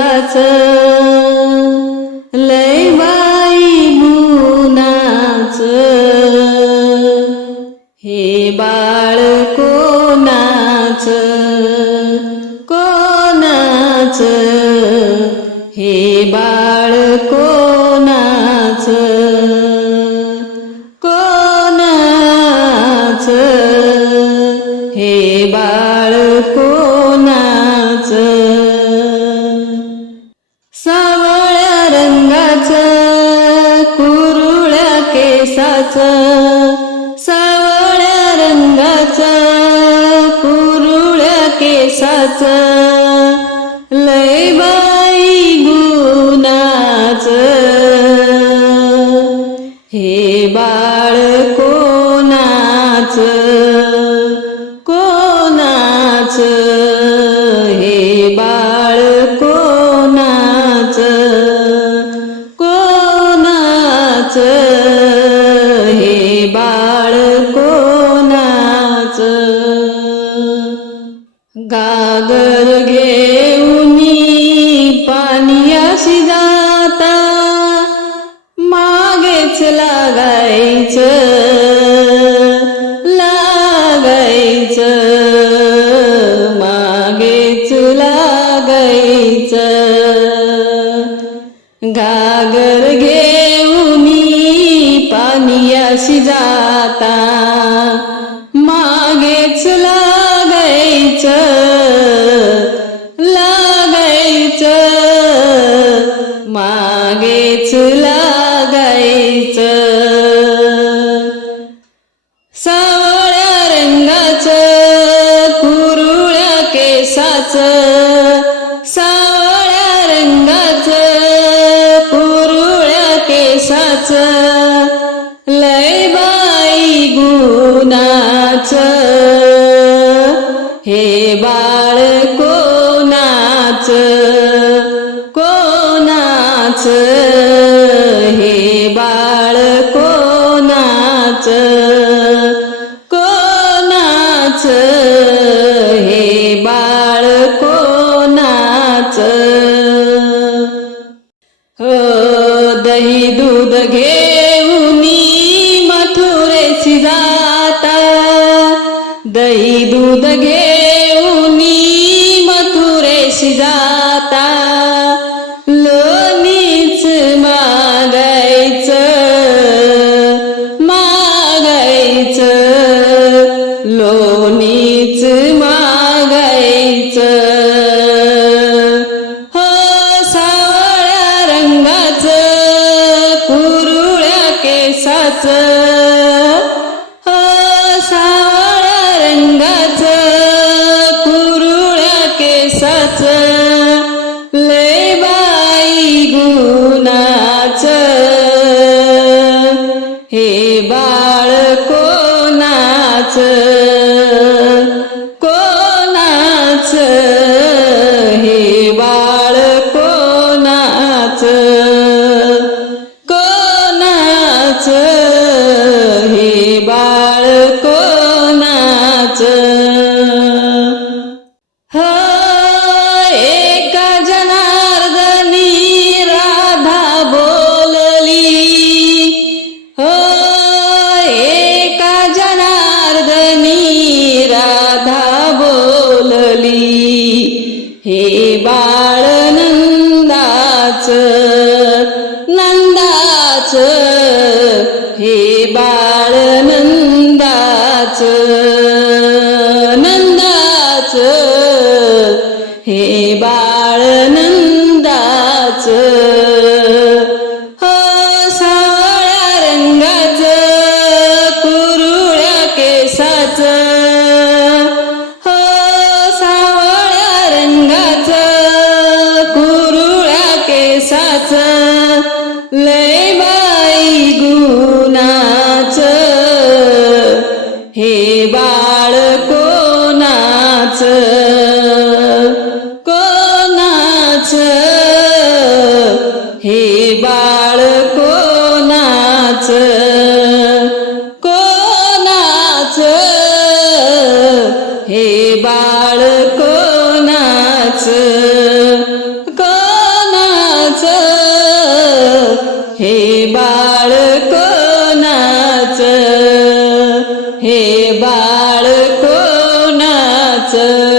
केसाच लय बाई मुनाच. हे बाळ कोणाच? कोणाच? हे बाळ कोणाच? कोणाच? हे केसाच सावळ्या रंगाचा कुरुळ्या केसाचा. केसाचं लय बाई गुणाच. हे बाळ कोणाच कोणाच? हे बाळ कोणाच कोणाचं? घेऊन मथुरेची जाता. दही दूध घेऊन मथुरेशी जाता. लोणीच मागायचं मागायचं. लोणीच मागायचं. केसाचं कोणाच बाळ कोणाच? हे बाळ कोणाच? कोणाच? हे बाळ कोणाच? कोणाच? हे बाळ कोणाच? हे बाळ कोणाच?